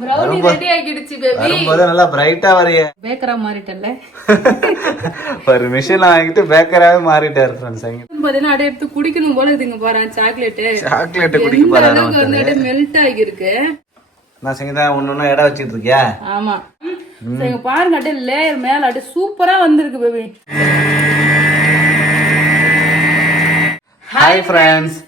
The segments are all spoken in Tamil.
பிரவுனி ரெடி ஆகிடுச்சு பேபி. வரும்போது நல்லா பிரைட்டா வரைய. பேக்கரா மாறிட்டல்ல. ஒரு மிஷின் வாங்கிட்டு பேக்கராவே மாறிட்டாரு ஃப்ரெண்ட்ஸ். பாத்தீங்கன்னா அப்படியே எடுத்து குடிக்கணும் போல இதுங்க பாரு. சாக்லேட் குடிக்க போறாரு. அப்படியே மெல்ட் ஆகி இருக்கு. நான் சங்கீதா ஒண்ணு இடம் வச்சிட்டு இருக்கியா? ஆமா. சரி பாருங்க அப்படியே லேயர் மேல அப்படியே சூப்பரா வந்திருக்கு பேபி. Hi friends.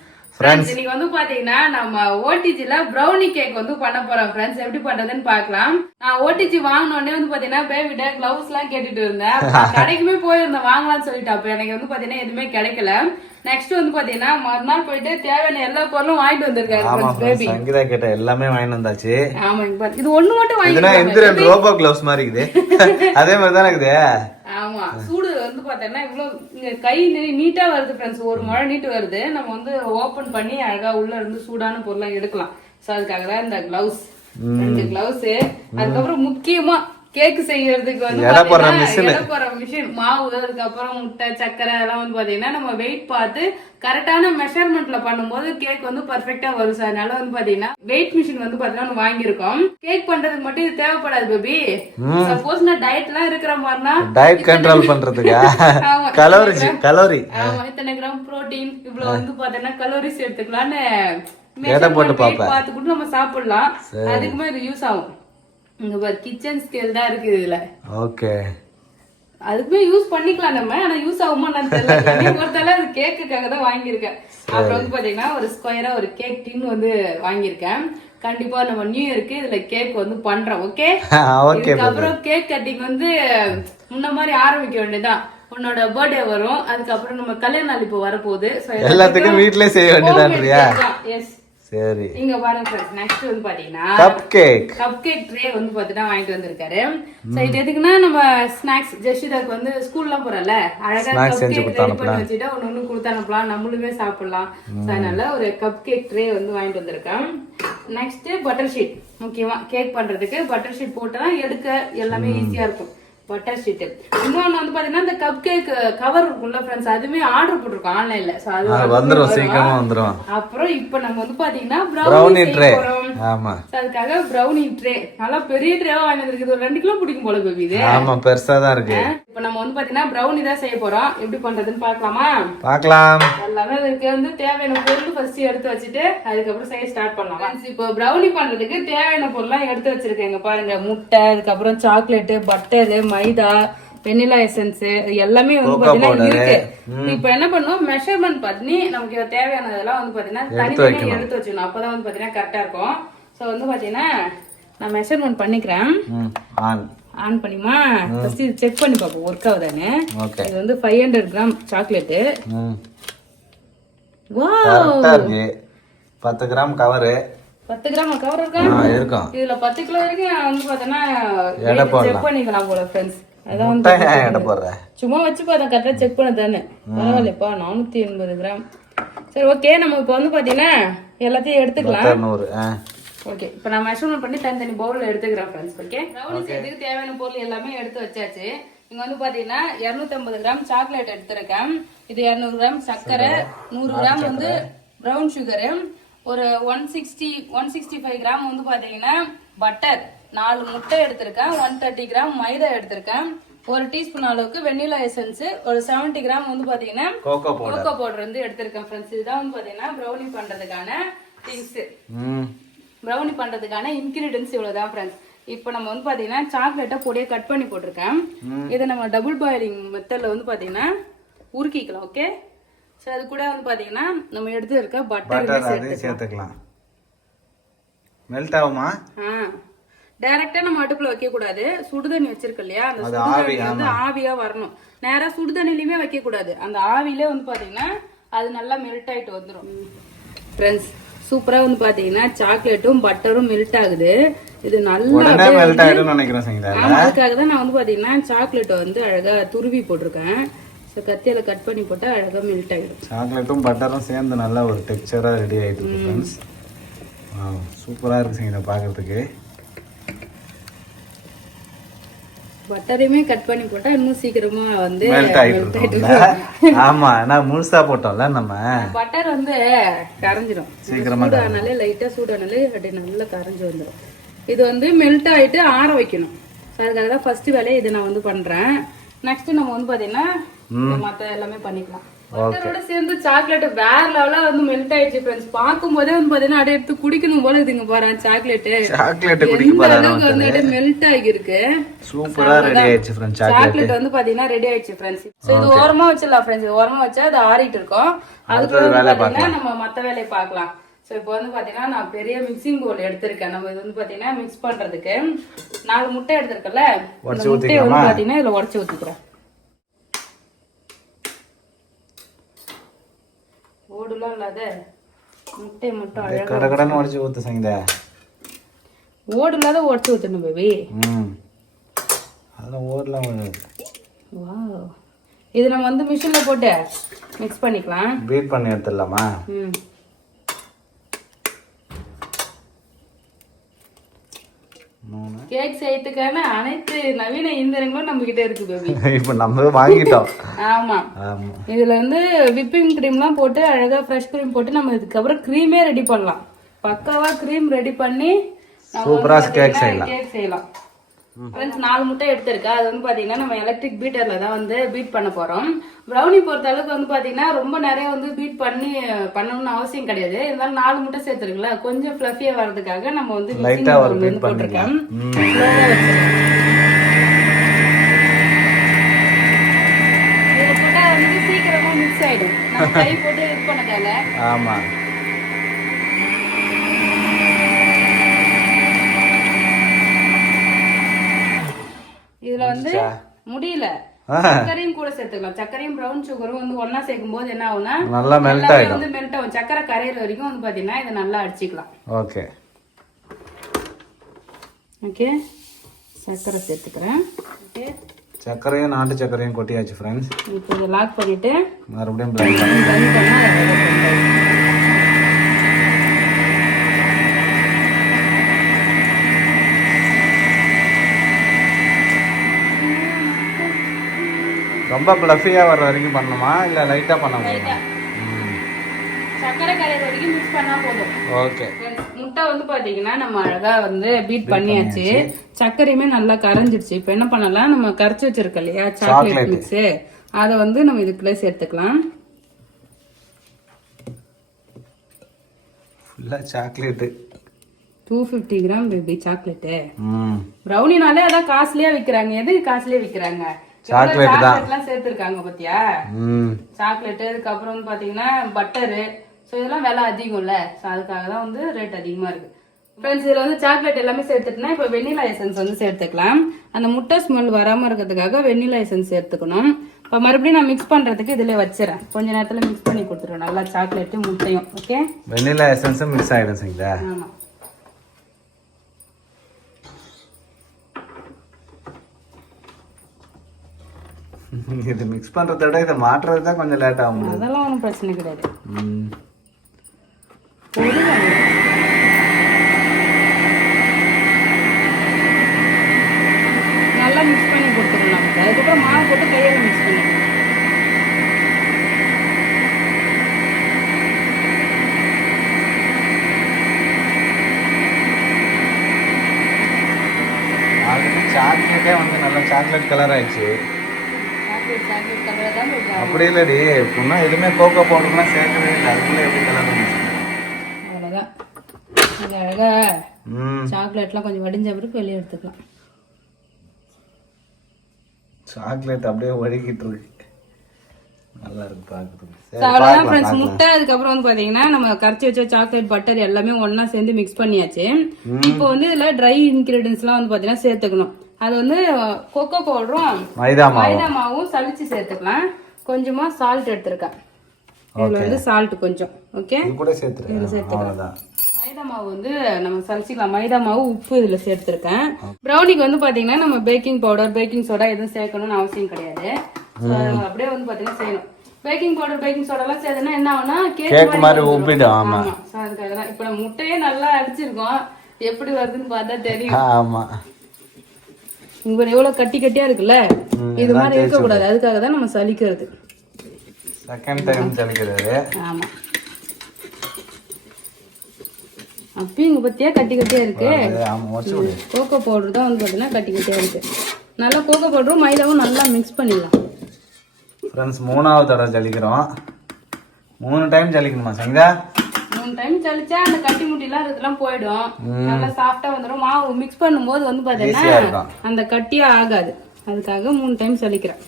இன்னைக்கு வந்து பாத்தீங்கன்னா நம்ம ஓடிஜில பிரவுனி கேக் வந்து பண்ண போறோம் ஃப்ரெண்ட்ஸ். எப்படி பண்றதுன்னு பாக்கலாம். நான் ஓடிஜி வாங்கின உடனே வந்து பாத்தீங்கன்னா பேபிட்ட கிளவுஸ் எல்லாம் கேட்டுட்டு இருந்தேன். கடைக்குமே போயிருந்தேன் வாங்கலாம்னு சொல்லிட்டு. அப்ப எனக்கு வந்து பாத்தீங்கன்னா எதுவுமே கிடைக்கல. நெக்ஸ்ட் வந்து பாத்தீங்கன்னா மறுநாள் போயிட்டு தேவையான எல்லா பொருளும் வாங்கிட்டு வந்திருக்காரு பேபி. சங்கீதா கேட்ட எல்லாமே வாங்கிட்டு வந்தாச்சு. ஆமா இது ஒண்ணு மட்டும் வாங்கிட்டு ரோபோ கிளவுஸ் மாதிரி இருக்குது. அதே மாதிரி தான் இருக்குது. ஆமா சூடு வந்து பாத்தீங்கன்னா இவ்வளவு கை நீட்டா வருது ஃப்ரெண்ட்ஸ். ஒரு மழை நீட்டு வருது. நம்ம வந்து ஓபன் பண்ணி அழகா உள்ள இருந்து சூடான பொருளை எடுக்கலாம். சோ அதுக்காக தான் இந்த கிளவுஸ். 2 கிளவுஸ். அதுக்கப்புறம் முக்கியமா கேக் செய்யறதுக்கு வந்து மிஷின், மாவு, அதுக்கப்புறம் முட்டை, சக்கரை எல்லாம் வந்து பாத்தீங்கன்னா நம்ம வெயிட் பார்த்து கரெக்டான மெஷர்மெண்ட்ல பண்ணும்போது கேக் வந்து பர்ஃபெக்டா வரும். சார் அதனால வந்து பாத்தீங்கன்னா வெயிட் மிஷின் வந்து பாத்தீங்கன்னா வாங்கியிருக்கோம். கேக் பண்றதுக்கு மட்டும் இது தேவைப்படாது பேபி. சப்போஸ் நான் டயட் எல்லாம் இருக்கிற மாதிரினா டயட் கண்ட்ரோல் பண்றதுக்கு கலோரி ஆமா இத்தனை கிராம் புரோட்டீன் இவ்வளவு வந்து பாத்தீங்கன்னா கலோரிஸ் எடுத்துக்கலாம்னு பார்த்து கூட நம்ம சாப்பிடலாம். அதுக்குமே இது யூஸ் ஆகும். இங்க பாரு கிச்சன் ஸ்கேல் தான் இருக்கு இதுல. ஓகே. அதுக்குமே யூஸ் பண்ணிக்கலாம் நம்ம. ஆனா யூஸ் ஆகுமா நான் தெரியல. பொறுத்தல அது கேக்குக்காக தான் வாங்கியிருக்கேன். அப்புறம் வந்து பாத்தீங்கன்னா ஒரு ஸ்கொயரா ஒரு கேக் டின் வந்து வாங்கியிருக்கேன். கண்டிப்பா நம்ம நியூ இயருக்கு இதுல கேக் வந்து பண்றோம். ஓகே. அதுக்கப்புறம் கேக் கட்டிங் வந்து முன்ன மாதிரி ஆரம்பிக்க வேண்டியதான். உன்னோட பர்த்டே வரும். அதுக்கப்புறம் நம்ம கல்யாண நாள் இப்போ வரப்போகுது. எல்லாத்துக்கும் வீட்லயே செய்ய வேண்டியதான்றியா? எஸ். சரி. இங்க பாருங்க फ्रेंड्स. நெக்ஸ்ட் வந்து பாத்தீங்கன்னா கப் கேக் ட்ரே வந்து பாத்தீங்கன்னா வாங்கிட்டு வந்திருக்காரு. சோ இது எதுக்குன்னா நம்ம ஸ்நாக்ஸ் ஜெஷிதாக்கு வந்து ஸ்கூல்லாம் போறல அழகா கப் கேக் ரெடி பண்ணி வச்சிட்டா ஒன்னு கொடுத்து அனுப்பலாம். நம்மளுமே சாப்பிடலாம். சோ அதனால ஒரு கப் கேக் ட்ரே வந்து வாங்கிட்டு வந்திருக்கேன். Next butter sheet. முக்கியமா கேக் பண்றதுக்கு பட்டர் ஷீட் போட்டா எடுக்க எல்லாமே ஈஸியா இருக்கும். Butter sheet. இன்னொன்னு வந்து பாத்தீங்கன்னா இந்த கப் கேக் கவர் இருக்கும்ல ஃப்ரெண்ட்ஸ், அதுமே ஆர்டர் போட்டிருக்கோம் ஆன்லைன்ல. சோ அது வந்துரும் சீக்கிரமா வந்துரும். அப்புறம் இப்போ நம்ம வந்து பாத்தீங்கன்னா பிரவுனி ட்ரே. ஆமா. சோ அதுக்காக பிரவுனி ட்ரே நல்லா பெரிய ட்ரேவா வாங்கி வந்திருக்கு. ஒரு 2 கிலோ பிடிக்கும் போல பேபி இது. ஆமா பெருசா தான் இருக்கு. இப்போ நம்ம வந்து பாத்தீங்கன்னா பிரவுனி தான் செய்ய போறோம். எப்படி பண்றதுன்னு பார்க்கலாமா? பார்க்கலாம். எல்லாமே இதுக்கு வந்து தேவையான பொருள் ஃபர்ஸ்ட் எடுத்து வச்சிட்டு அதுக்கப்புறம் செய்ய ஸ்டார்ட் பண்ணலாம். இப்போ பிரவுனி பண்றதுக்கு தேவையான பொருள்லாம் எடுத்து வச்சிருக்கேங்க பாருங்க. முட்டை, அதுக்கப்புறம் சாக்லேட், பட்டர், மைதா, வெனிலா எசன்ஸ் எல்லாமே வந்து பாத்தீங்கன்னா இருக்கு. இப்ப என்ன பண்ணுவோம் மெஷர்மெண்ட் பண்ணி நமக்கு தேவையானதெல்லாம் வந்து பாத்தீங்கன்னா தனித்தனியா எடுத்து வச்சுக்கணும். அப்பதான் வந்து பாத்தீங்கன்னா கரெக்டா இருக்கும். சோ வந்து பாத்தீங்கன்னா நான் மெஷர்மெண்ட் பண்ணிக்கிறேன். ஆன் பண்ணிமா ஃபர்ஸ்ட் இது செக் பண்ணி பாப்போம் ஒர்க் ஆகுதானே. இது வந்து 500 gram chocolate. Wow 10 gram cover. 10 gram cover இருக்கும். இதுல 10 கிலோ வரைக்கும் வந்து பாத்தீங்கன்னா செக் பண்ணிக்கலாம் போல ஃப்ரெண்ட்ஸ். அதான் வந்து சும்மா வச்சு பார்த்தா கரெக்டா செக் பண்ண தானே. பரவாயில்லப்பா 480 கிராம். சரி ஓகே. நம்ம இப்ப வந்து பாத்தீங்கன்னா எல்லாத்தையும் எடுத்துக்கலாம். ஓகே. இப்ப நான் மெஷர்மெண்ட் பண்ணி தனித்தனி பவுல்ல எடுத்துக்கிறேன் ஃப்ரெண்ட்ஸ். ஓகே. பிரவுனி செய்யறதுக்கு தேவையான பொருள் எல்லாமே எடுத்து வச்சாச்சு. இங்க வந்து பாத்தீங்கன்னா 250 கிராம் சாக்லேட் எடுத்திருக்கேன். இது 200 கிராம் சர்க்கரை, 100 கிராம் வந்து பிரவுன் சுகர், ஒரு 165 கிராம் வந்து பாத்தீங்கன்னா பட்டர், 4 முட்டை எடுத்திருக்கேன், 130 கிராம் மைதா எடுத்திருக்கேன், 1 டீஸ்பூன் அளவுக்கு வெனிலா எசன்ஸ், ஒரு 70 கிராம் வந்து பாத்தீங்கன்னா கோகோ பவுடர் வந்து எடுத்திருக்கேன் ஃப்ரெண்ட்ஸ். இதுதான் வந்து பாத்தீங்கன்னா பிரவுனி பண்றதுக்கான திங்ஸ். பிரவுனி பண்றதுக்கான இன்கிரிடியன்ஸ் இவ்வளவுதான் ஃப்ரெண்ட்ஸ். இப்போ நம்ம வந்து பாத்தீங்கன்னா சாக்லேட்டை பொடியா கட் பண்ணி போட்டிருக்கேன். இதை நம்ம டபுள் பாயிலிங் மெத்தட்ல வந்து பாத்தீங்கன்னா உருக்கிக்கலாம். ஓகே. சோ அது கூட வந்து பாத்தீங்கன்னா நம்ம எடுத்து இருக்க பட்டர் சேர்த்துக்கலாம். மெல்ட் ஆகுமா? டைரக்டா நம்ம அடுப்புல வைக்க கூடாது. சுடுதண்ணி வச்சிருக்க இல்லையா, அந்த சுடுதண்ணி வந்து ஆவியா வரணும். நேரா சுடுதண்ணிலயுமே வைக்க கூடாது. அந்த ஆவியிலே வந்து பாத்தீங்கன்னா அது நல்லா மெல்ட் ஆயிட்டு வந்துடும் ஃப்ரெண்ட்ஸ். சூப்பரா வந்து பாத்தீங்கன்னா சாக்லேட்டும் பட்டரும் மெல்ட் ஆகுது. இது நல்லா மெல்ட் ஆயிடும் நினைக்கிறேன் சங்கீதா. அதுக்காக தான் நான் வந்து பாத்தீங்கன்னா சாக்லேட்டை வந்து அழகா துருவி போட்டிருக்கேன். ஸோ கத்தியால கட் பண்ணி போட்டா அழகா மெல்ட் ஆயிடும். சாக்லேட்டும் பட்டரும் சேர்ந்து நல்லா ஒரு டெக்ஸ்சரா ரெடி ஆயிட்டு ஃப்ரெண்ட்ஸ். சூப்பரா இருக்கு சங்கீதா பாக்குறதுக்கு. பட்டரையுமே கட் பண்ணி போட்டா இன்னும் சீக்கிரமா வந்து ஆமா நான் முழுசா போட்டோம்ல நம்ம. பட்டர் வந்து கரைஞ்சிடும் சீக்கிரமா. சூடானாலே லைட்டா சூடானாலே அப்படியே நல்லா கரைஞ்சு வந்துடும். இது வந்து மெல்ட் ஆயிட்டு ஆற வைக்கணும். அதுக்காக தான் ஃபர்ஸ்ட் வேலையை இதை நான் வந்து பண்றேன். நெக்ஸ்ட் நம்ம வந்து பாத்தீங்கன்னா மத்த எல்லாமே பண்ணிக்கலாம். பட்டரோட சேர்ந்து சாக்லேட் வேற லெவலா வந்து மெல்ட் ஆயிடுச்சு ஃப்ரெண்ட்ஸ். பாக்கும்போதே வந்து பாத்தீங்கன்னா அப்படியே எடுத்து குடிக்கணும் போல இதுங்க பாருங்க. சாக்லேட் குடிக்க பாருங்க வந்து அப்படியே மெல்ட் ஆகி இருக்கு. சூப்பரா ரெடி ஆயிடுச்சு ஃப்ரெண்ட்ஸ். சாக்லேட் வந்து பாத்தீங்கன்னா ரெடி ஆயிடுச்சு ஃப்ரெண்ட்ஸ். சோ இது ஓரமா வச்சிடலாம் ஃப்ரெண்ட்ஸ். இது ஓரமா வச்சா அது ஆறிட்டு இருக்கும். அதுக்கு பாத்தீங்கன்னா நம்ம மத்த வேலையை பார்க்கலாம். சோ இப்போ வந்து பாத்தீங்கன்னா நான் பெரிய மிக்சிங் பவுல் எடுத்திருக்கேன். நம்ம இது வந்து பாத்தீங்கன்னா மிக்ஸ் பண்றதுக்கு 4 முட்டை எடுத்திருக்கல. இந்த முட்டையை வந்து பாத்தீங்கன்னா இதுல உடைச்சு ஊத்திக்கிறேன். ஓடுலாம் இல்லாத முட்டை மட்டும் அழகா கடகடன்னு உடைச்சு ஊத்து சங்கீதா. ஓடு இல்லாத உடைச்சு ஊத்தணும் பேபி. அதெல்லாம் ஓடலாம். வாவ். இது நம்ம வந்து மிஷின்ல போட்டு மிக்ஸ் பண்ணிக்கலாம். பீட் பண்ணி எடுத்துடலாமா? கேக் செய்யறதுக்கான அனைத்து நவீன இயந்திரங்களும் நம்ம கிட்ட இருக்கு பேபி. இப்ப நம்ம வாங்கிட்டோம். ஆமா. இதுல வந்து விப்பிங் கிரீம்லாம் போட்டு அழகா ஃப்ரெஷ் கிரீம் போட்டு நம்ம இதுக்கப்புறம் கிரீமே ரெடி பண்ணலாம். பக்காவா கிரீம் ரெடி பண்ணி சூப்பரா கேக் செய்யலாம். ஃப்ரெண்ட்ஸ் 4 முட்டை எடுத்திருக்கேன். அது வந்து பாத்தீங்கன்னா நம்ம எலக்ட்ரிக் பீட்டர்ல தான் வந்து பீட் பண்ண போறோம். ப்ரௌனி பொறுத்த அளவுக்கு வந்து பாத்தீங்கன்னா ரொம்ப நிறைய வந்து பீட் பண்ணணும்னு அவசியம் கிடையாது. இருந்தாலும் 4 முட்டை சேர்த்துருக்குல்ல, கொஞ்சம் ஃபிளஃபியா வர்றதுக்காக நம்ம வந்து லைட்டா ஒரு பீட் போட்டிருக்கேன். இதுல போட்டா வந்து சீக்கிரமா மிக்ஸ் ஆயிடும். நம்ம கை போட்டு இது பண்ணதால. ஆமா. இதுல வந்து முடியல சர்க்கரையும் கூட சேர்த்துக்கலாம். சர்க்கரையும் பிரவுன் சுகரும் வந்து ஒன்னா சேர்க்கும் போது என்ன ஆகும்னா நல்லா மெல்ட் ஆயிடும். வந்து மெல்ட் ஆகும். சர்க்கரை கரையிற வரைக்கும் வந்து பாத்தீங்கன்னா இதை நல்லா அடிச்சுக்கலாம். ஓகே ஓகே சர்க்கரை சேர்த்துக்கிறேன். ஓகே சர்க்கரையும் நாட்டு சர்க்கரையும் கொட்டியாச்சு ஃப்ரெண்ட்ஸ். இப்போ இதை லாக் பண்ணிட்டு மறுபடியும் பிளெண்ட் பண்ணா ரொம்ப ஃப்ளஃபியா வர வரைக்கும் பண்ணணுமா இல்ல லைட்டா பண்ணணுமா? சக்கரை கரையிற வரைக்கும் மிக்ஸ் பண்ணா போதும். ஓகே. முட்டை வந்து பாத்தீங்கன்னா நம்ம அழகா வந்து பீட் பண்ணியாச்சு. சர்க்கரையுமே நல்லா கரைஞ்சிடுச்சு. இப்போ என்ன பண்ணலாம், நம்ம கரைச்சி வச்சிருக்க இல்லையா சாக்லேட் மிக்ஸ், அதை வந்து நம்ம இதுக்குள்ள சேர்த்துக்கலாம். ஃபுல்லா சாக்லேட் 250 கிராம் பேபி சாக்லேட். ப்ரௌனினாலே அதான் காஸ்ட்லியா விக்கிறாங்க. எதுக்கு காஸ்ட்லியா விக்கிறாங்க? சாக்லேட் தான் சேர்த்திருக்காங்க பாத்தியா. சாக்லேட் அதுக்கப்புறம் வந்து பாத்தீங்கன்னா பட்டரு. சோ இதெல்லாம் விலை அதிகம் இல்ல, அதுக்காக தான் வந்து ரேட் அதிகமா இருக்கு. ஃப்ரெண்ட்ஸ் இதுல வந்து சாக்லேட் எல்லாமே சேர்த்துட்டுனா இப்போ வெண்ணிலா எசன்ஸ் வந்து சேர்த்துக்கலாம். அந்த முட்டை ஸ்மெல் வராம இருக்கிறதுக்காக வெண்ணிலா எசன்ஸ் சேர்த்துக்கணும். இப்போ மறுபடியும் நான் மிக்ஸ் பண்றதுக்கு இதுல வச்சிடறேன். கொஞ்ச நேரத்துல மிக்ஸ் பண்ணி கொடுத்துருவேன் நல்லா சாக்லேட் முட்டையும். ஓகே வெண்ணிலா எசன்ஸ் மிக்ஸ் ஆயிடும் சரிங்களா? ஆமா. இது மிக்ஸ் பண்றதை விட இதை மாற்றுறது தான் கொஞ்சம் லேட் ஆகும். அதெல்லாம் ஒன்றும் பிரச்சனை கிடையாது. நல்லா மிக்ஸ் பண்ணி கொடுத்துருவோம். நமக்கு அதுக்கப்புறம் மாவு போட்டு கையில மிக்ஸ் பண்ணி சாக்லேட்டே வந்து நல்லா சாக்லேட் கலர் ஆயிடுச்சு. அப்படி இல்லடி, இப்போனா எதுவுமே கோகோ பவுடர்லாம் சேர்க்கவே இல்லை. அதுக்குள்ள எப்படி கலர் வந்துச்சு? அவ்வளோதான். அது அழகா சாக்லேட்லாம் கொஞ்சம் வடிஞ்ச பிறகு வெளியே எடுத்துக்கலாம். சாக்லேட் அப்படியே வடிக்கிட்டு இருக்கு. நல்லா இருக்கு பார்க்குறதுக்கு. அவ்வளோதான் ஃப்ரெண்ட்ஸ். முட்டை அதுக்கப்புறம் வந்து பாத்தீங்கன்னா நம்ம கரைச்சி வச்ச சாக்லேட் பட்டர் எல்லாமே ஒன்னா சேர்ந்து மிக்ஸ் பண்ணியாச்சு. இப்போ வந்து இதுல ட்ரை இன்கிரீடியன்ஸ்லாம் வந்து பாத்தீங்கன்னா சேர்த்துக்கணும். அது வந்து கோகோ பவுடரும் மைதா மாவும் சலிச்சு சேர்த்துக்கலாம். கொஞ்சமா சால்ட் எடுத்துருக்கேன். இதுல வந்து சால்ட் கொஞ்சம். ஓகே இதுல சேர்த்துக்கலாம். மைதா மாவு வந்து நம்ம சலிச்சுக்கலாம். மைதா மாவு உப்பு இதுல சேர்த்துருக்கேன். ப்ரௌனிக்கு வந்து பாத்தீங்கன்னா நம்ம பேக்கிங் பவுடர் பேக்கிங் சோடா எதுவும் சேர்க்கணும்னு அவசியம் கிடையாது. அப்படியே வந்து பாத்தீங்கன்னா செய்யணும். பேக்கிங் பவுடர் பேக்கிங் சோடா எல்லாம் சேர்த்தோம்னா என்ன ஆகும்னா கேக் மாதிரி உப்பிடும். ஆமா அதுக்காக தான். இப்ப நம்ம முட்டையே நல்லா அடிச்சிருக்கோம். எப்படி வருதுன்னு பார்த்தா தெரியும். ஆமா இங்க எவ்வளவு கட்டி கட்டியா இருக்குல்ல, இது மாதிரி இருக்க கூடாது. அதுக்காக தான் நம்ம சலிக்கிறது. Second time சலிக்கிறது. ஆமா அப்பயும் இங்க பத்தியா கட்டி கட்டியா இருக்கு. ஆமா வச்சு விடு. கோகோ பவுடர் தான் வந்து பார்த்தீங்கன்னா கட்டி கட்டியா இருக்கு. நல்லா கோகோ பவுடரும் மைதாவும் நல்லா மிக்ஸ் பண்ணிடலாம். ஃப்ரெண்ட்ஸ் 3வது தடவை ஜலிக்கிறோம். 3 டைம் ஜலிக்கணுமா சங்கீதா? 3 டைம் ஜலிச்சா அந்த கட்டி முட்டிலாம் இதெல்லாம் போயிடும். நல்லா சாஃப்டா வந்துடும். மாவு மிக்ஸ் பண்ணும்போது வந்து பார்த்தீங்கன்னா அந்த கட்டியா ஆகாது. அதுக்காக 3 டைம் ஜலிக்கிறேன்.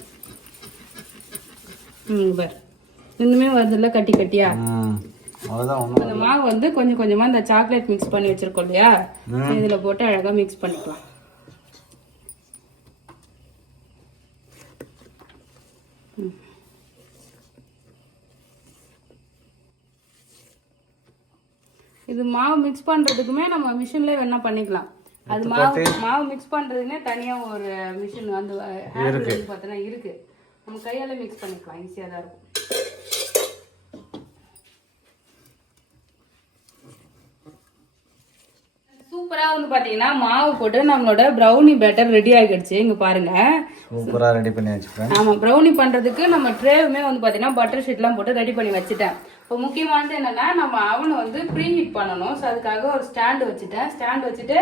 பார் இன்னுமே வருதுல்ல கட்டி கட்டியா. அந்த மாவு வந்து கொஞ்சம் கொஞ்சமா இந்த சாக்லேட் மிக்ஸ் பண்ணி வச்சிருக்கோம் இல்லையா, இதுல போட்டு அழகா மிக்ஸ் பண்ணிக்கலாம். இது மாவு மிக்ஸ் பண்றதுக்குமே நம்ம மிஷின்ல வேணா பண்ணிக்கலாம். அது மாவு மிக்ஸ் பண்றதுக்குன்னே தனியா ஒரு மிஷின் அந்த பார்த்தீங்கன்னா இருக்கு. நம்ம கையால மிக்ஸ் பண்ணிக்கலாம், ஈஸியா தான் இருக்கும். சூப்பரா வந்து பாத்தீங்கன்னா மாவு போட்டு நம்மளோட ப்ரௌனி பேட்டர் ரெடி ஆகிடுச்சு. இங்க பாருங்க சூப்பரா ரெடி பண்ணியாச்சு. ஆமா, ப்ரௌனி பண்றதுக்கு நம்ம ட்ரேவுமே வந்து பாத்தீங்கன்னா பட்டர் ஷீட்லாம் போட்டு ரெடி பண்ணி வச்சுட்டேன். இப்போ முக்கியமானது என்னன்னா நம்ம அவனை வந்து ப்ரீ ஹீட் பண்ணணும். ஸோ அதுக்காக ஒரு ஸ்டாண்ட் வச்சுட்டு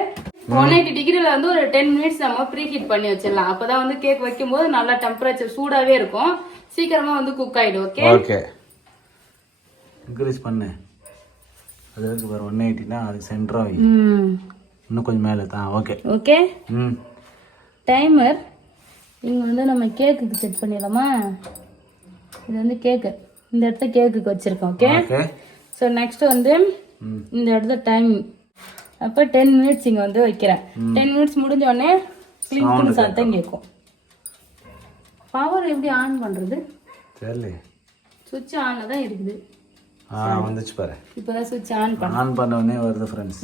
180 டிகிரில வந்து ஒரு 10 மினிட்ஸ் நம்ம ப்ரீ ஹீட் பண்ணி வச்சிடலாம். அப்பதான் வந்து கேக் வைக்கும்போது நல்லா டெம்பரேச்சர் சூடாவே இருக்கும், சீக்கிரமா வந்து குக் ஆயிடும். ஓகே ஓகே, இன்க்ரீஸ் பண்ணு. அது இருக்கு பாரு 180னா அதுக்கு சென்டரா வை. இன்னும் கொஞ்சம் மேல தான். Okay okay. டைமர் இங்க வந்து நம்ம கேக்குக்கு செட் பண்ணிடலாமா? இது வந்து கேக்கு, இந்த இடத்துல கேக்குக்கு வச்சிருக்கோம். ஓகே. ஸோ நெக்ஸ்ட் வந்து இந்த இடத்துல டைமிங் அப்போ 10 மினிட்ஸ் இங்க வந்து வைக்கிறேன். 10 மினிட்ஸ் முடிஞ்ச உடனே கிளிங்னு சத்தம் கேட்கும். பவர் எப்படி ஆன் பண்றது தெரியல. சுவிட்ச் ஆன்ல தான் இருக்குது. வந்துச்சு பாரு. இப்போதான் சுவிட்ச் ஆன் பண்ண உடனே வருது ஃப்ரெண்ட்ஸ்.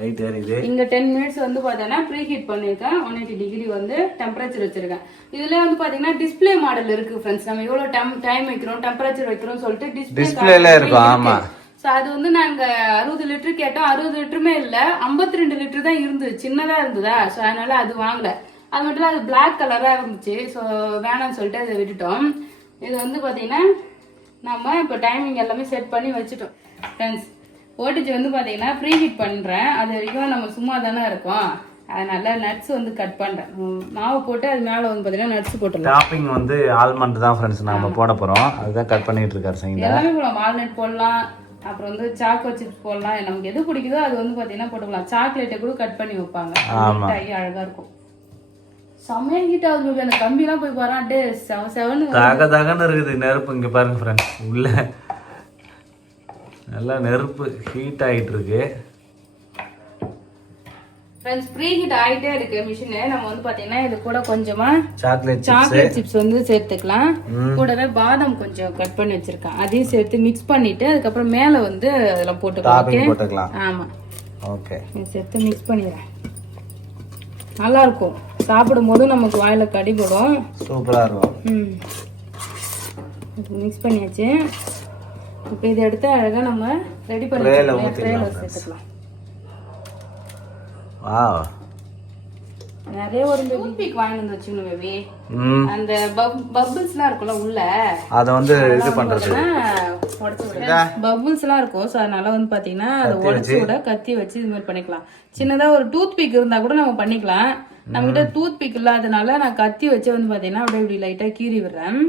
ரைட் ஏறிது. இங்க 10 மினிட்ஸ் வந்து பாத்தீங்கன்னா ப்ரீ ஹீட் பண்ணிருக்கேன். 180 டிகிரி வந்து டெம்பரேச்சர் வச்சிருக்கேன். இதுல வந்து பாத்தீங்கன்னா டிஸ்ப்ளே மாடல் இருக்கு ஃப்ரெண்ட்ஸ். நம்ம எவ்வளவு டைம் வைக்கிறோம், டெம்பரேச்சர் வைக்கிறோம் சொல்லிட்டு டிஸ்ப்ளேல இருக்கும். ஆமா. சோ அது வந்து நாங்க 60 லிட்டர் கேட்டோம். 60 லிட்டருமே இல்ல, 52 லிட்டர் தான் இருந்தது. சின்னதா இருந்ததா, சோ அதனால அது வாங்கல. அது மட்டும் இல்ல அது பிளாக் கலரா இருந்துச்சு. சோ வேணாம்னு சொல்லிட்டு அதை விட்டுட்டோம். இது வந்து பாத்தீங்கன்னா நம்ம இப்போ டைமிங் எல்லாமே செட் பண்ணி வச்சுட்டோம் ஃப்ரெண்ட்ஸ். ஓடிஜி வந்து பாத்தீங்கன்னா ப்ரீ ஹீட் பண்றேன். அது வரைக்கும் நம்ம சும்மா தானே இருக்கோம். அதனால நட்ஸ் வந்து கட் பண்றேன். மாவு போட்டு அது மேல வந்து பாத்தீங்கன்னா நட்ஸ் போட்டுடலாம். டாப்பிங் வந்து ஆல்மண்ட் தான் ஃப்ரெண்ட்ஸ் நாம போட போறோம். அதுதான் கட் பண்ணிட்டு இருக்காரு சங்கீதா. எல்லாமே போடலாம். வால்நட் போடலாம், அப்புறம் வந்து சாக்கோ சிப்ஸ் போடலாம். நமக்கு எது பிடிக்குதோ அது வந்து பாத்தீங்கன்னா போட்டுக்கலாம். சாக்லேட்டை கூட கட் பண்ணி வைப்பாங்க. அழகா இருக்கும். சமையல் கிட்ட ஆகுது. அந்த கம்பி எல்லாம் போய் பாராட்டு தகன்னு இருக்குது நெருப்பு. இங்க பாருங்க ஃப்ரெண்ட்ஸ், உள்ள நல்லா நெருப்பு ஹீட் ஆயிட்டு இருக்கு. ஃப்ரெண்ட்ஸ் ப்ரீ ஹீட் ஆயிட்டே இருக்கு மிஷின். நம்ம வந்து பாத்தீங்கன்னா இது கூட கொஞ்சமா சாக்லேட் சிப்ஸ் வந்து சேர்த்துக்கலாம். கூடவே பாதாம் கொஞ்சம் கட் பண்ணி வச்சிருக்கேன், அதையும் சேர்த்து மிக்ஸ் பண்ணிட்டு அதுக்கப்புறம் மேல வந்து அதுல போட்டுக்கலாம். ஆமா ஓகே, சேர்த்து மிக்ஸ் பண்ணிடுறேன். நல்லா இருக்கும். சாப்பிடும் போது நமக்கு வாயில கடிபடும். சூப்பரா இருக்கும். மிக்ஸ் பண்ணியாச்சு. இப்போ இதை எடுத்து அழகா நம்ம ரெடி பண்ணி சேர்த்துக்கலாம். வாவ், நிறைய ஒரு டூத்பிக் வாங்கி வந்து வச்சுக்கணும் பேபி. அந்த பபிள்ஸ்லாம் இருக்கும்ல உள்ள, அத வந்து இது பண்றது பபிள்ஸ் எல்லாம் இருக்கும். சோ அதனால வந்து பாத்தீங்கன்னா அதை உடைச்சு கூட கத்தி வச்சு இது மாதிரி பண்ணிக்கலாம். சின்னதா ஒரு டூத்பிக் இருந்தா கூட நம்ம பண்ணிக்கலாம். நம்ம கிட்ட டூத்பிக் இல்லாதனால நான் கத்தி வச்சு வந்து பாத்தீங்கன்னா அப்படியே இப்படி லைட்டா கீறி விடுறேன்.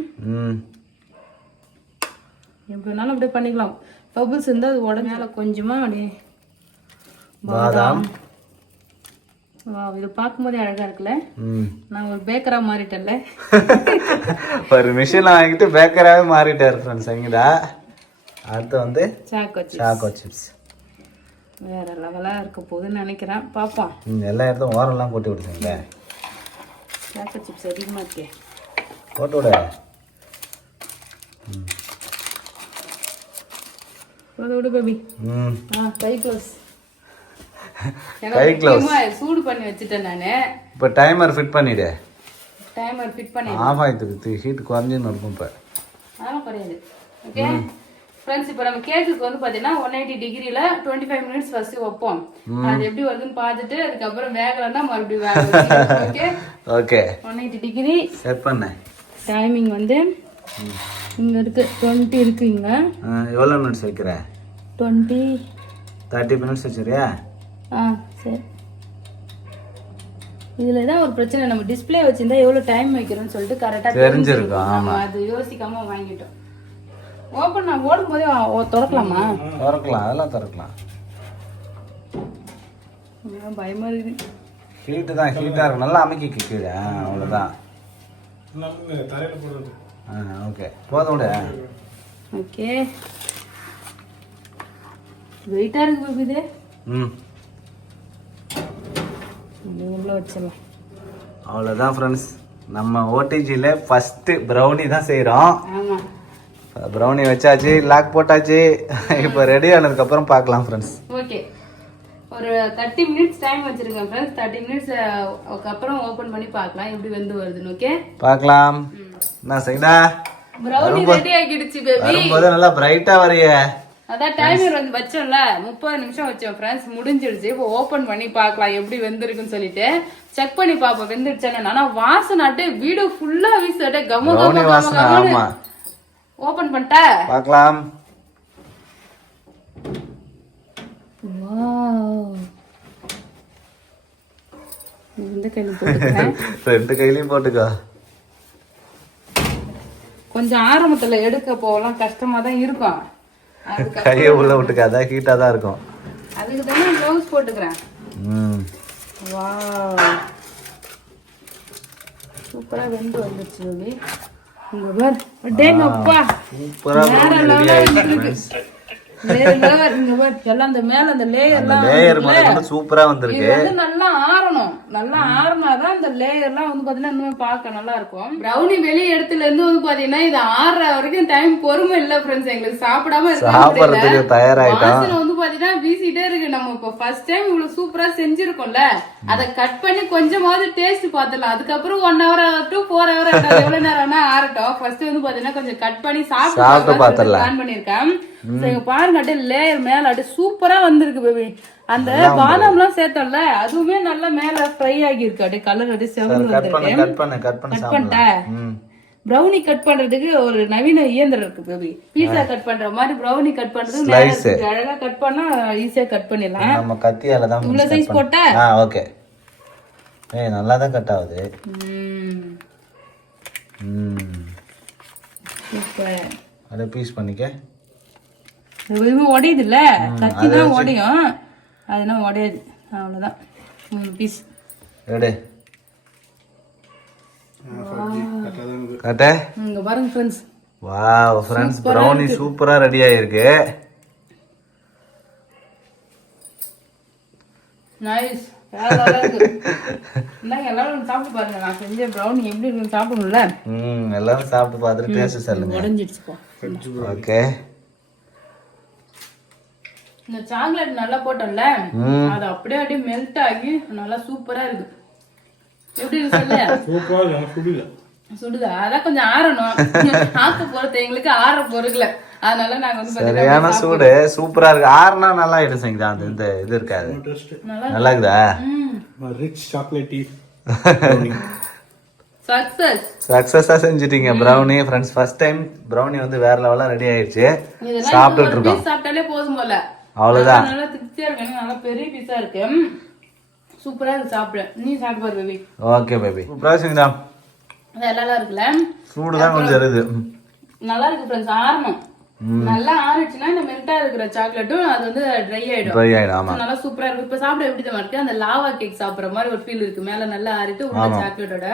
எப்படினாலும் அப்படியே பண்ணிக்கலாம். பபிள்ஸ் இருந்தா அது உடஞ்சால கொஞ்சமா அப்படியே பாதாம். இது பார்க்கும்போதே அழகா இருக்குல்ல. நான் ஒரு பேக்கரா மாறிட்டேன்ல. ஒரு மிஷின் வாங்கிட்டு பேக்கராவே மாறிட்டாரு ஃப்ரெண்ட்ஸ் சங்கீதா. அடுத்து வந்து சாக்கோ சிப்ஸ் வேற லெவலா இருக்க போகுதுன்னு நினைக்கிறேன். பாப்போம். எல்லா இடத்தும் ஓரெல்லாம் போட்டு விடுங்க. சாக்கோ சிப்ஸ் அதிகமா இருக்கே, போட்டு விட. விடு பேபி. கை க்ளோஸ் சூடு பண்ணி வச்சிட்டேன் நானு. இப்போ டைமர் ஃபிட் பண்ணிடு. டைமர் ஃபிட் பண்ணி ஆஃப் ஆயிடுது. ஹீட் குறைஞ்சுன்னு இருக்கும் இப்போ. ஆமா குறையுது. ஓகே ஃப்ரெண்ட்ஸ், இப்போ நம்ம கேக்குக்கு வந்து பாத்தீங்கன்னா 180 டிகிரில 25 மினிட்ஸ் ஃபர்ஸ்ட் வைப்போம். அது எப்படி வருதுன்னு பார்த்துட்டு அதுக்கப்புறம் வேகலன்னா மறுபடியும் வேக. Okay okay. 180 டிகிரி செட் பண்ண. டைமிங் வந்து இங்க இருக்கு 20 இருக்கு. இங்க எவ்வளவு மினிட்ஸ் வைக்கிற? 20 30 minutes வச்சிரியா? சரி. இதுல தான் ஒரு பிரச்சனை, நம்ம டிஸ்ப்ளே வச்சிருந்தா எவ்வளவு டைம் வைக்கிறோம்னு சொல்லிட்டு கரெக்டா தெரிஞ்சிருக்கும். ஆமா, அது யோசிக்காம வாங்கிட்டோம். ஓபன் நான் ஓடும் போதே திறக்கலாமா? திறக்கலாம், அதெல்லாம் திறக்கலாம். பயமா இருக்குது. ஹீட்டு தான், ஹீட்டாக இருக்கும். நல்லா அமைக்க கீழே, அவ்வளோதான். ஓகே, போதும் விட. ஓகே, வெயிட்டாக இருக்கு பாபு இது. உள்ள வச்சிடலாம். அவ்வளோதான் ஃப்ரெண்ட்ஸ், நம்ம ஓடிஜியில் ஃபஸ்ட்டு ப்ரௌனி தான் செய்கிறோம். ஆமாம், ப்ரௌனி வச்சாச்சு, லாக் போட்டாச்சு. இப்போ ரெடி ஆனதுக்கப்புறம் பார்க்கலாம் ஃப்ரெண்ட்ஸ். ஓகே, ஒரு 30 மினிட்ஸ் டைம் வச்சிருக்கேன் ஃப்ரெண்ட்ஸ். 30 மினிட்ஸ் அப்புறம் ஓபன் பண்ணி பார்க்கலாம் எப்படி வந்து வருதுன்னு. ஓகே, பார்க்கலாம். என்ன செய்தா? ப்ரௌனி ரெடி ஆகிடுச்சு பேபி. வரும்போது நல்லா பிரைட்டா வரைய. அதான் டைமர் வந்து வச்சோம்ல, 30 நிமிஷம் வச்சோம் ஃப்ரெண்ட்ஸ். முடிஞ்சிடுச்சு. இப்போ ஓபன் பண்ணி பார்க்கலாம் எப்படி வெந்திருக்குன்னு சொல்லிட்டு செக் பண்ணி பார்ப்போம் வெந்துருச்சானு. ஆனா வாசனாட்டு வீடு ஃபுல்லா வீசுட்டே கம கம வாசனை. ஆமா, ஓபன் பண்ணிட்டா பார்க்கலாம். வாவ், இந்த கையில போட்டுக்கிறேன். ரெண்டு கையிலயும் போட்டுக்கோ. கொஞ்சம் ஆரம்பத்துல எடுக்க போகலாம் கஷ்டமா தான் இருக்கும். கையை உள்ள விட்டுக்காத, ஹீட்டா தான் இருக்கும். அதுக்கு தானே க்ளவுஸ் போட்டுக்கிறேன். வாவ், சூப்பரா வெந்து வந்துருச்சு பேபி. இங்க பார், டேங்கப்பா சூப்பரா ரெடி ஆயிடுச்சு. இங்க பார், எல்லாம் அந்த மேல அந்த லேயர்லாம் லேயர் மாதிரி சூப்பரா வந்திருக்கு. இது வந்து நல்லா ஆறணும். நல்லா ஆறுனாதான் இந்த லேயர்லாம் வந்து பாத்தீங்கன்னா இன்னுமே பார்க்க நல்லா இருக்கும். ப்ரௌனி வெளிய இடத்துல இருந்து வந்து பாத்தீங்கன்னா இது ஆறுற வரைக்கும் டைம் பொறுமை இல்ல ஃப்ரெண்ட்ஸ். எங்களுக்கு சாப்பிடாம சாப்பிடறதுக்கு தயாராயிட்டோம். வாசனை வந்து பாத்தீங்கன்னா வீசிட்டே இருக்கு. நம்ம இப்ப ஃபர்ஸ்ட் டைம் இவ்வளவு சூப்பரா செஞ்சிருக்கோம்ல, அதை கட் பண்ணி கொஞ்சமாவது டேஸ்ட் பாத்துலாம். அதுக்கப்புறம் 1 hour to 4 hour எவ்வளவு நேரம்னா ஆறட்டும். ஃபர்ஸ்ட் வந்து பாத்தீங்கன்னா கொஞ்சம் கட் பண்ணி சாப்பிட்டு பாத்துலாம் பிளான் பண்ணிருக்கேன். பாருங்க, லேயர் மேல அப்படியே சூப்பரா வந்திருக்கு பேபி. அந்த பாதாம் எல்லாம் சேர்த்தோம்ல, அதுவுமே நல்லா மேல ஃப்ரை ஆகி இருக்கு. அப்படியே கலர் அப்படியே செவந்து வந்திருக்கு. கட் பண்ணிட்டேன். ப்ரௌனி கட் பண்றதுக்கு ஒரு நவீன இயந்திரம் இருக்கு பேபி. பீஸா கட் பண்ற மாதிரி ப்ரௌனி கட் பண்றது அழகா கட் பண்ணா ஈஸியா கட் பண்ணிடலாம். நம்ம கத்தியால தான் இவ்வளவு சைஸ் போட்டா ஓகே. ஏய், நல்லா தான் கட் ஆகுது. சூப்பர். அத பீஸ் பண்ணிக்க. எதுவுமே உடையுது இல்ல, கத்தி தான் உடையும், அதெல்லாம் உடையாது. அவ்வளவுதான், 3 பீஸ் ரெடி. கட்ட இங்க பாருங்க ஃப்ரெண்ட்ஸ். வாவ் ஃப்ரெண்ட்ஸ், ப்ரௌனி சூப்பரா ரெடி ஆயிருக்கு. நைஸ், எல்லாரும் சாப்பிட்டு பாருங்க. நான் செஞ்ச ப்ரௌனி எப்படி இருக்குன்னு சாப்பிடணும்ல. எல்லாரும் சாப்பிட்டு பார்த்துட்டு டேஸ்ட் சொல்லுங்க. உடைஞ்சிடுச்சுப்பா. ஓகே, இந்த சாக்லேட் நல்லா போட்டோம்ல, அது அப்படியே அப்படியே மெல்ட் ஆகி நல்லா சூப்பரா இருக்கு. எப்படி இருக்கு சொல்லு? சூப்பரா இருக்கு. சுடுல சுடுதா? அதான் கொஞ்சம் ஆறணும். ஆக்க போறது எங்களுக்கு ஆற பொறுக்கல, அதனால நாங்க வந்து சரியான சூடு. சூப்பரா இருக்கு. ஆறுனா நல்லா ஆயிடும் சங்கீதா. அந்த இந்த இது இருக்காது. நல்லா இருக்குதா? ரிச் சாக்லேட்டி சக்சஸா செஞ்சிட்டீங்க brownie friends. First time brownie வந்து வேற லெவலா ரெடி ஆயிடுச்சு. சாப்பிட்டுட்டு இருக்கோம். சாப்பிட்டாலே போதும் போல. அவ்வளவுதான். நல்லா திருப்தியா இருக்கு. நல்லா பெரிய பீஸா இருக்கு. சூப்பரா இருக்கு சாப்பிட. நீ சாப்பிட்டு பாரு பேபி. ஓகே பேபி, சூப்பரா செஞ்சா. நல்லா இருக்குல்ல? சூடு தான் கொஞ்சம் இருக்குது. நல்லா இருக்கு ஃப்ரெண்ட்ஸ். ஆறணும். நல்லா ஆறிச்சுன்னா இந்த மெல்ட்டா இருக்கிற சாக்லேட்டும் அது வந்து ட்ரை ஆயிடும். ஆமா, நல்லா சூப்பரா இருக்கு. இப்ப சாப்பிட எப்படி தான் இருக்கு, அந்த லாவா கேக் சாப்பிடுற மாதிரி ஒரு ஃபீல் இருக்கு. மேல நல்லா ஆறிட்டு உள்ள சாக்லேட்டோட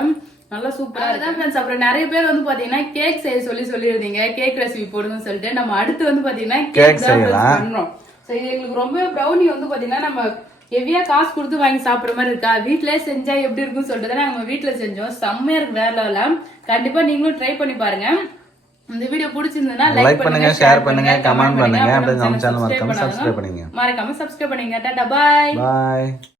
நல்லா சூப்பரா இருக்கு ஃப்ரெண்ட்ஸ். அப்புறம் நிறைய பேர் வந்து பாத்தீங்கன்னா கேக் செய்ய சொல்லியிருந்தீங்க. கேக் ரெசிபி போடுங்கன்னு சொல்லிட்டு நம்ம அடுத்து வந்து பாத்தீங்கன்னா கேக் தான் பண்றோம். சோ இது எங்களுக்கு ரொம்ப ப்ரௌனி வந்து பாத்தீங்கன்னா நம்ம ஹெவியா காசு கொடுத்து வாங்கி சாப்பிடுற மாதிரி இருக்கா, வீட்லயே செஞ்சா எப்படி இருக்குன்னு சொல்லிட்டு நம்ம வீட்டுல செஞ்சோம். செம்மையா இருக்கு வேற லெவல்ல. கண்டிப்பா நீங்களும் ட்ரை பண்ணி பாருங்க. இந்த வீடியோ பிடிச்சிருந்ததுன்னா லைக் பண்ணுங்க, ஷேர் பண்ணுங்க, கமெண்ட் பண்ணுங்க. அப்படியே நம்ம சேனல் மறக்காம சப்ஸ்கிரைப் பண்ணுங்க. டாடா, பை.